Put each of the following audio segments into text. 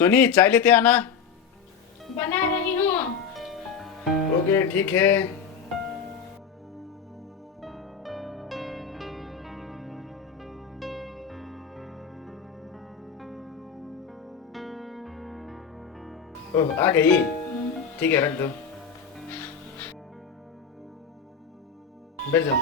सोनी चाय लेते आना। बना रही हूँ। ओके ठीक है। ओह आ गई। ठीक है रख दो। बैठ जाओ।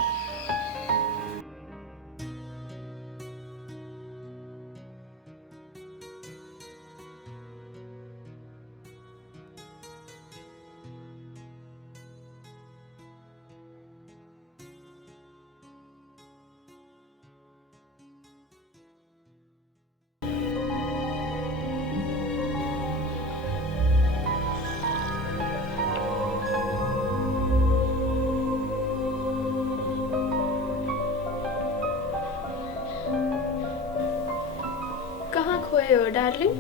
कहाँ खोए हो डार्लिंग?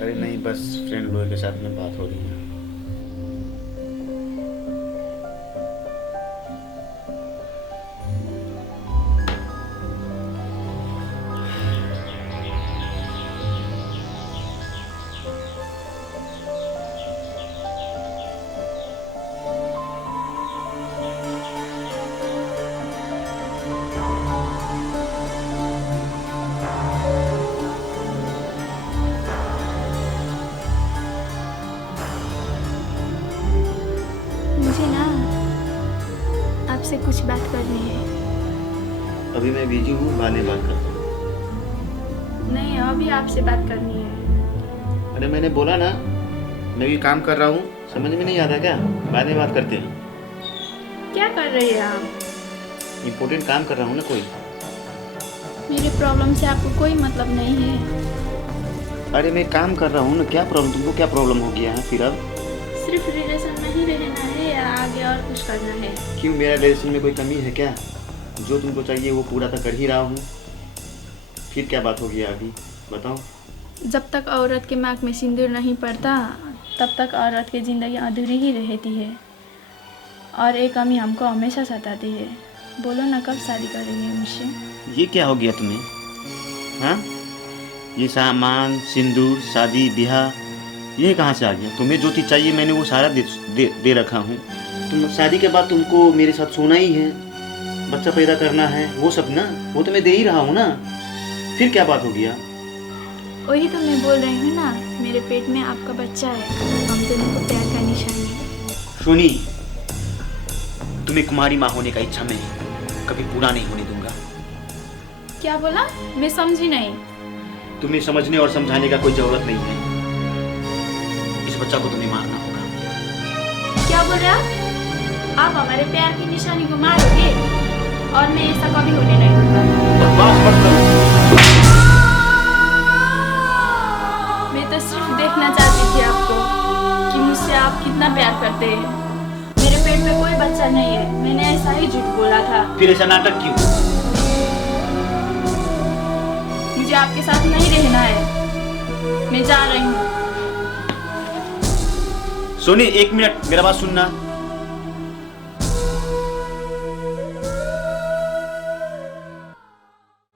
अरे नहीं बस फ्रेंड लोगों के साथ में बात हो रही है। मुझे ना आपसे कुछ बात करनी है। अभी मैं बिजी हूँ, बाद में बात करता हूँ। नहीं, अभी आपसे बात करनी है। अरे मैंने बोला ना मैं भी काम कर रहा हूँ, समझ में नहीं आता क्या? बाद में बात करते हैं। क्या कर रही है आप? इम्पोर्टेंट काम कर रहा हूँ ना कोई। मेरे प्रॉब्लम से आपको कोई मतलब नहीं है। अरे मैं काम कर रहा हूँ ना, क्या प्रॉब्लम? तुमको क्या प्रॉब्लम हो गया है फिर अब? सिर्फ रिलेशन में ही रहना है या आगे और कुछ करना है? क्यों, मेरा रिलेशन में कोई कमी है क्या? जो तुमको चाहिए वो पूरा तो कर ही रहा हूँ। फिर क्या बात हो गया अभी बताओ। जब तक औरत के मांग में सिंदूर नहीं पड़ता तब तक औरत की ज़िंदगी अधूरी ही रहती है। और एक कमी हमको हमेशा सताती है। बोलो ना, कब शादी करेंगे मुझसे? ये क्या हो गया तुम्हें? हाँ, ये सामान सिंदूर शादी ब्याह ये कहाँ से आ गया? तुम्हें जो चीज़ चाहिए मैंने वो सारा दे रखा हूँ। तुम शादी के बाद तुमको मेरे साथ सोना ही है, बच्चा पैदा करना है, वो सब ना, वो तो मैं दे ही रहा हूँ ना। फिर क्या बात हो गया? वही तो मैं बोल रही हूँ ना, मेरे पेट में आपका बच्चा है। हम दोनों को प्यार का निशानी है। सुनी, तुम्हें कुमारी माँ होने का इच्छा मैं कभी पूरा नहीं होने दूंगा। क्या बोला? मैं समझी नहीं। तुम्हें समझने और समझाने का कोई जरूरत नहीं है। इस बच्चा को तुम्हें मारना होगा। क्या बोल रहे आप? आप हमारे प्यार की निशानी को मारोगे? और मैं ऐसा कभी होने नहीं दूंगा। बकवास मत करो। मैं तो सिर्फ देखना चाहती थी आपको कि मुझसे आप कितना प्यार करते हैं। मेरे पेट में कोई बच्चा नहीं है, मैंने ऐसा ही झूठ बोला था। फिर ऐसा नाटक क्यों? मुझे आपके साथ नहीं रहना है, मैं जा रही हूँ। सोनी एक मिनट मेरा बात सुनना।